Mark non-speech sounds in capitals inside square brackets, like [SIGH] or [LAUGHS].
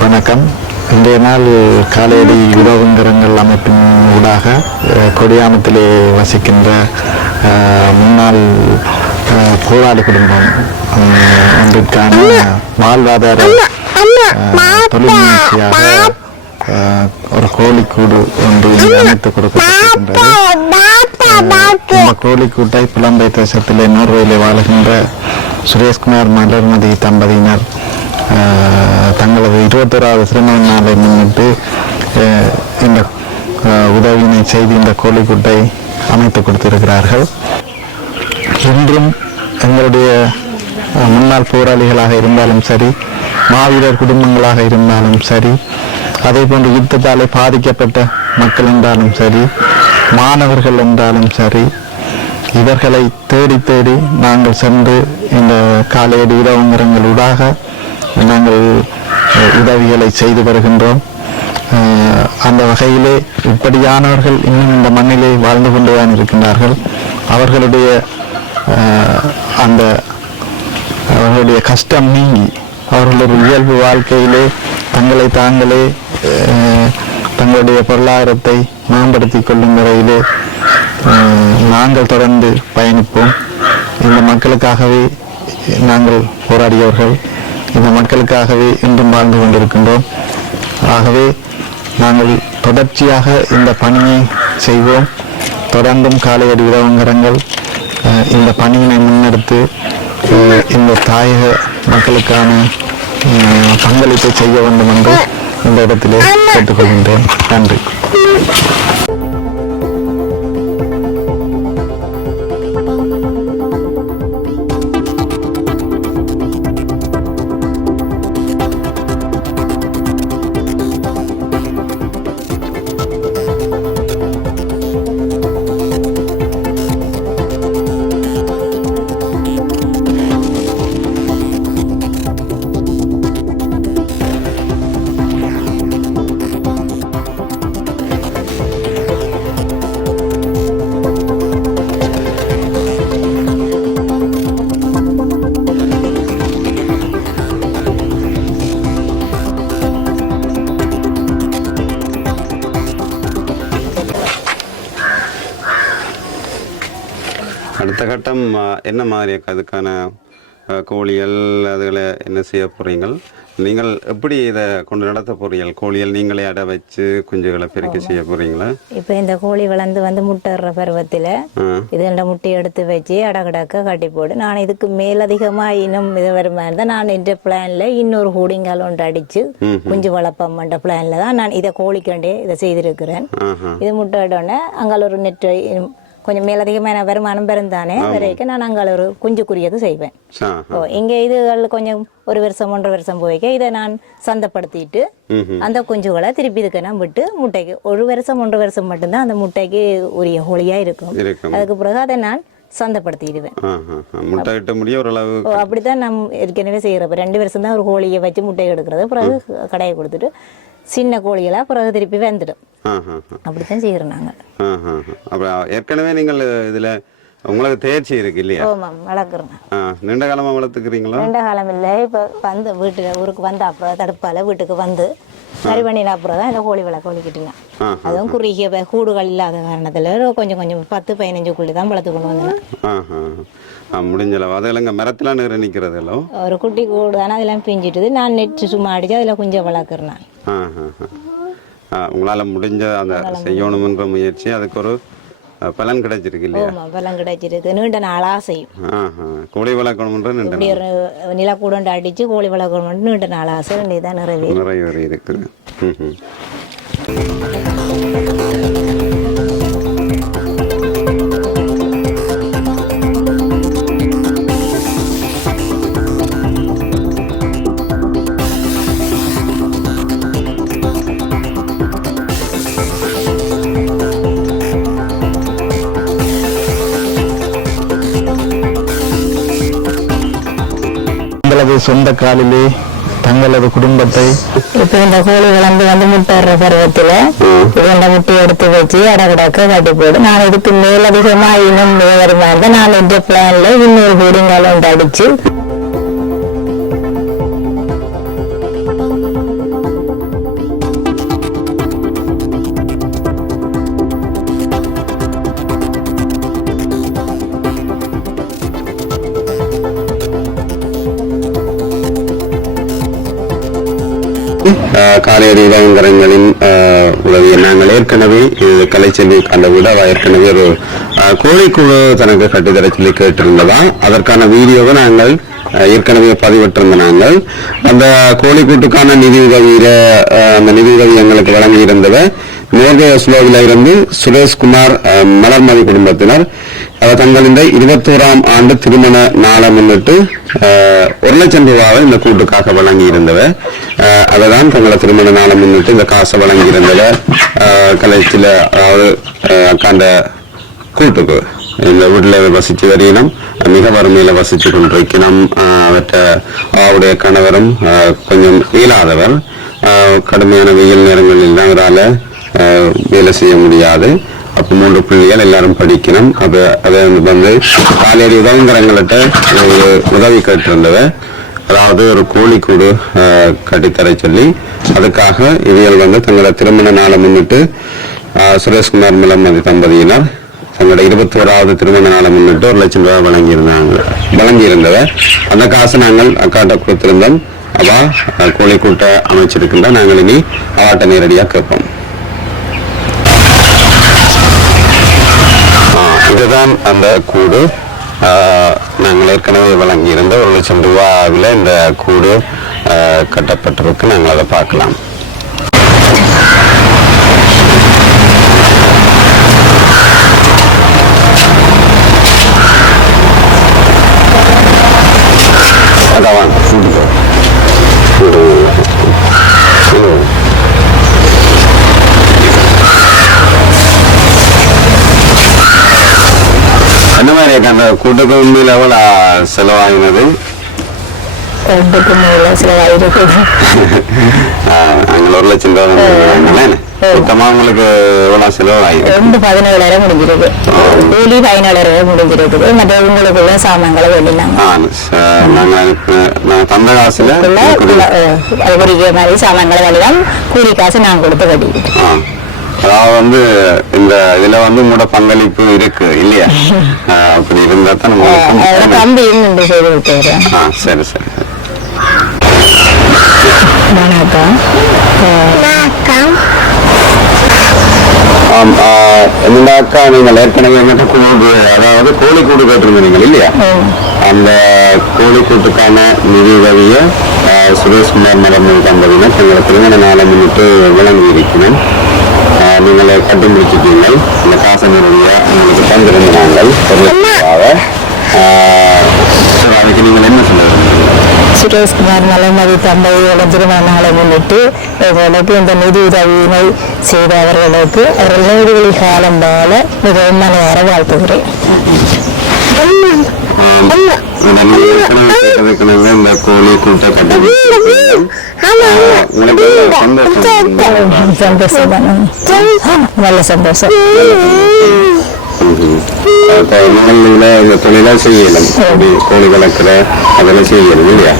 வணக்கம். இன்றைய நாள் காலையடி உறவுங்கரங்கள் அமைப்பின் ஊடாக கொடியாமத்திலே வசிக்கின்ற முன்னாள் போராளி குடும்பம் ஒன்றிற்கான வாழ்வாதார தொழில் முயற்சியாக ஒரு கோழிக்கூடு ஒன்று அமைத்து கொடுக்கப்பட்டிருக்கின்றது. இந்த கோழிக்கூட்டை புலம்பை தேசத்திலே நோர்வேயிலே வாழுகின்ற சுரேஷ்குமார் மலர்மதி தம்பதியினர் தங்களது இருபத்தோராவது திருமண நாளை முன்னிட்டு இந்த உதவியினை செய்து இந்த கோழிக்குட்டை அமைத்து கொடுத்திருக்கிறார்கள். இன்றும் எங்களுடைய முன்னாள் போராளிகளாக இருந்தாலும் சரி மாவீரர் குடும்பங்களாக இருந்தாலும் சரி அதே போன்று யுத்தத்தாலே பாதிக்கப்பட்ட மக்கள் என்றாலும் சரி மாணவர்கள் என்றாலும் சரி இவர்களை தேடி தேடி நாங்கள் சென்று இந்த காலையடி உதவுங்கிறங்களூடாக நாங்கள் உதவிகளை செய்து வருகின்றோம். அந்த வகையிலே இப்படியானவர்கள் இன்னும் இந்த மண்ணிலே வாழ்ந்து கொண்டுதான் இருக்கின்றார்கள். அவர்களுடைய அந்த அவர்களுடைய கஷ்டம் நீங்கி அவர்களுடைய இயல்பு வாழ்க்கையிலே தங்களை தாங்களே தங்களுடைய பொருளாதாரத்தை மேம்படுத்தி கொள்ளும் முறையிலே நாங்கள் தொடர்ந்து பயணிப்போம். இந்த மக்களுக்காகவே நாங்கள் போராடியவர்கள். இந்த மக்களுக்காகவே இன்றும் வாழ்ந்து கொண்டிருக்கின்றோம். ஆகவே நாங்கள் தொடர்ச்சியாக இந்த பணியை செய்வோம். தொடர்ந்தும் காலையடி உறவங்கரங்கள் அஹ், இந்த பணியினை முன்னெடுத்து இந்த தாயக மக்களுக்கான பங்களிப்பை செய்ய வேண்டும் என்று இந்த இடத்திலே கேட்டுக்கொள்கின்றேன். நன்றி. அடுத்த கட்டம் என்ன மாதிரி அதுக்கான கோழிகள் அதுகளை என்ன செய்ய போறீங்க நீங்கள் எப்படி இதை கொண்டு நடத்த போறீங்க கோழிகள் நீங்களே அடை வச்சு குஞ்சுகளை பெருக்கி செய்ய போறீங்களா? இப்போ இந்த கோழி வளர்ந்து வந்து முட்டைற பருவத்தில் இதுண்ட முட்டையை எடுத்து வச்சு அடகடக்க கட்டி போடு. நான் இதுக்கு மேலதிகமாக இன்னும் இது வருமா இருந்தால் நான் இந்த பிளானில் இன்னொரு கூடிங்கால் ஒன்று அடித்து குஞ்சு வளர்ப்பம்ன்ற பிளானில் தான் நான் இதை கோழிக்கண்டே இதை செய்திருக்கிறேன். இது முட்டை இடோடனே அங்கால ஒரு நெட்டு கொஞ்சம் மேலதிகமான வருமானம் பெருந்தானே வரைக்கும் நான் அங்கால ஒரு குஞ்சுக்குரியது செய்வேன். ஓ இங்கே இதுகள் கொஞ்சம் ஒரு வருஷம் ஒன்றரை வருஷம் போய்க்க இதை நான் சந்தைப்படுத்திட்டு. அந்த குஞ்சுகளை திருப்பி இதுக்கு நான் விட்டு முட்டைக்கு ஒரு வருஷம் ஒன்றரை வருஷம் மட்டும்தான் அந்த முட்டைக்கு உரிய ஹோலியா இருக்கும். அதுக்கு பிறகு அதை நான் சந்தைப்படுத்திடுவேன். முட்டை இட்ட முடிய ஓரளவு அப்படித்தான் நான் ஏற்கனவே செய்கிறப்ப ரெண்டு வருஷம் தான் ஒரு கோழியை வச்சு முட்டை எடுக்கிறது. பிறகு கடையை கொடுத்துட்டு சின்ன கோழிகளா பிறகு திருப்பி வெந்துடும். அப்படித்தான் செய்கிறோம் நாங்கள். அப்புறம் ஏற்கனவே நீங்கள் இதுல உங்களுக்கு தேர்ச்சி இருக்கு இல்லையா? ஓமாம் வளர்க்குறோம் நீண்ட காலமா வளர்த்துக்கிறீங்களா? ரெண்ட காலம் இல்லை. இப்போ வந்து வீட்டில் ஊருக்கு வந்த அப்புறம் தடுப்பால் வீட்டுக்கு வந்து சரி பண்ணின அப்புறம் தான் இந்த கோழி விலை கோழிக்கிட்டீங்க ஆஹா. அதுவும் குறுகிய கூடுகள் இல்லாத காரணத்தில் கொஞ்சம் கொஞ்சம் பத்து பதினஞ்சுக்குள்ளே தான் வளர்த்து கொண்டு வந்தேன். ஆஹா. ஆ, முடிஞ்ச அளவு. அதெல்லாம் இங்கே மரத்தில் நிற நிற்கிறதெல்லாம் ஒரு குட்டி கூடு தானே அதெல்லாம் பிஞ்சிட்டுது. நான் நெட்டு சும்மா அடித்து அதில் கொஞ்சம் வளர்க்குறேன் உங்களால் முடிஞ்ச அந்த செய்யணுமன்ற முயற்சி அதுக்கு ஒரு பலன் கிடைச்சிருக்கு இல்லையா? பழம் கிடைச்சிருக்கு. நீண்ட நாளாக செய்யும். ஆஹா. கோழி வளர்க்கணுமன்ற இப்படி ஒரு நிலக்கூடண்டு அடித்து கோழி வளர்க்கணும் நீண்ட நாள் ஆசை வேண்டியதான் நிறைவேறும் நிறைய இருக்குது தங்களது சொந்த காலிலே தங்களது குடும்பத்தை. இப்போ இந்த கோழி வளர்ந்து வந்து முட்டைற பருவத்தில் இரண்ட முட்டையை எடுத்து வச்சு அடகடக்க கட்டி போடு. நான் இதுக்கு மேலதிகமாக இன்னும் வருமா இருந்தால் நான் இந்த பிளானில் இன்னொரு கூடிங்கால் ஒன்று அஹ், காலையடி உதவியை நாங்கள் ஏற்கனவே கலைச்செல்வி அந்த விட ஏற்கனவே ஒரு அஹ், கோழிக்கூடு தனக்கு கட்டித்தர சொல்லி கேட்டிருந்ததா? அதற்கான வீடியோவை நாங்கள் ஏற்கனவே பதிவிட்டிருந்த நாங்கள். அந்த கோழிக்கூட்டுக்கான நிதி உதவியில அந்த நிதி உதவி எங்களுக்கு வழங்கியிருந்தவ மேற்கு ஸ்லோவில இருந்து சுரேஷ்குமார் அஹ், மலர்மதி குடும்பத்தினர். அவர் தங்கள் இந்த இருபத்தோராம் ஆண்டு திருமண நாளை முன்னிட்டு ஒரு லட்சம் ரூபாவை இந்த கூட்டுக்காக வழங்கி இருந்தவர் அதை தான் தங்களை திருமண நாளை முன்னிட்டு இந்த காசை வழங்கி இருந்தவ கலைச்சில அதாவது அக்காண்ட கூட்டுக்கு இந்த வீட்டில் வசித்து வரையினும் மிக வறுமையில் வசித்து கொண்டிருக்கணும் அஹ், அவற்ற அவருடைய கணவரும் அஹ், கொஞ்சம் இயலாதவர் கடுமையான வெயில் நேரங்களில் தான் அவரால் அஹ், வேலை செய்ய முடியாது. அப்போ மூன்று பிள்ளைகள் எல்லாரும் படிக்கணும். அப்போ அதை வந்து காலையடி உதவுங்கிறவங்கள்ட்ட உதவி கேட்டிருந்தவ அதாவது ஒரு கோழிக்கூடு அஹ், கட்டித்தர சொல்லி அதுக்காக இவர்கள் வந்து தங்களோட திருமண நாளை முன்னிட்டு அஹ், சுரேஷ்குமார் மிளமதி தம்பதியினர் தங்களோட இருபத்தி ஓராவது திருமண நாளை முன்னிட்டு ஒரு லட்சம் ரூபாய் வழங்கியிருந்தாங்க வழங்கியிருந்ததை அந்த காசை நாங்கள் அக்காட்ட கொடுத்திருந்தோம். அவா அஹ், கூட்ட அமைச்சிருக்கின்ற நாங்கள் இனி அவாட்ட நேரடியாக கேட்போம். இதுதான் அந்த கூடு. நாங்கள் ஏற்கனவே வழங்கியிருந்த ஒரு லட்சம் ரூபாவில் இந்த கூடு கட்டப்பட்டிருக்கு. நாங்கள் அதை பார்க்கலாம். கூட்டுக்கு உண்மையில் எவ்வளோ செலவாகினது. ரெண்டுக்கு மூணு சில இருக்குது அங்கே ஒரு லட்சம் ரூபா வந்ததுனால மொத்தமாக உங்களுக்கு எவ்வளோ செலவாகிருக்கு? ரெண்டு பதினேழாயிரம் முடிஞ்சிருக்கு கூலி பதினேழாயிரம் முடிஞ்சிருக்குது மற்ற உங்களுக்குள்ள சாமான்களை வேண்டினாங்க. ஆ ச- நாங்க அனுப்பு- நான் தந்த காசுல மாதிரி சாமான்களை வேண்டிதான் கூலி காசு நான் கொடுத்து கட்டிக்கிட்டேன் ஆ. அதாவது வந்து இந்த இதுல வந்து உங்களோட பங்களிப்பு இருக்கு இல்லையா? [LAUGHS] அப்படி இருந்தா தான் நம்ம ஆ சரி சரி. வணக்கம் அக்கா நீங்கள் ஏற்கனவே எங்கிட்ட கூடு அதாவது கோழி கூடு கேட்டிருந்தீங்க இல்லையா? அந்த கோழி கூட்டுக்கான நிதி உதவியை சுரேஷ்குமார் மலர்மதி தம்பதியினர் தங்களை திருமண நாளை முன்னிட்டு வழங்கி இருக்கிறேன் நீங்கள் கட்டி முடிச்சிருக்கீங்கள் இந்த காசனுடைய உங்களுக்கு தந்திருந்த நாங்கள் ஒரு லட்சம் அதுக்கு நீங்கள் என்ன சொல்ல சுரேஷ்குமார் மலர்மதி தம்பதியோட திருமண நாளை முன்னிட்டு எங்களுக்கு இந்த நிதி உதவியினை செய்த அவர்களுக்கு அவர்கள் நூறு காலம் போல மிகவும் மனதார வாழ்த்துகிறேன். நம்ம ஏற்கனவே கேட்டதுக்குனவே இந்த கோழி கூட்டை கட்டி உங்களுக்கு சந்தோஷம் நல்ல சந்தோஷம் இந்த தொழிலாக செய்யலாம் கோழி வளர்க்குற அதெல்லாம் செய்யலாம் இல்லையா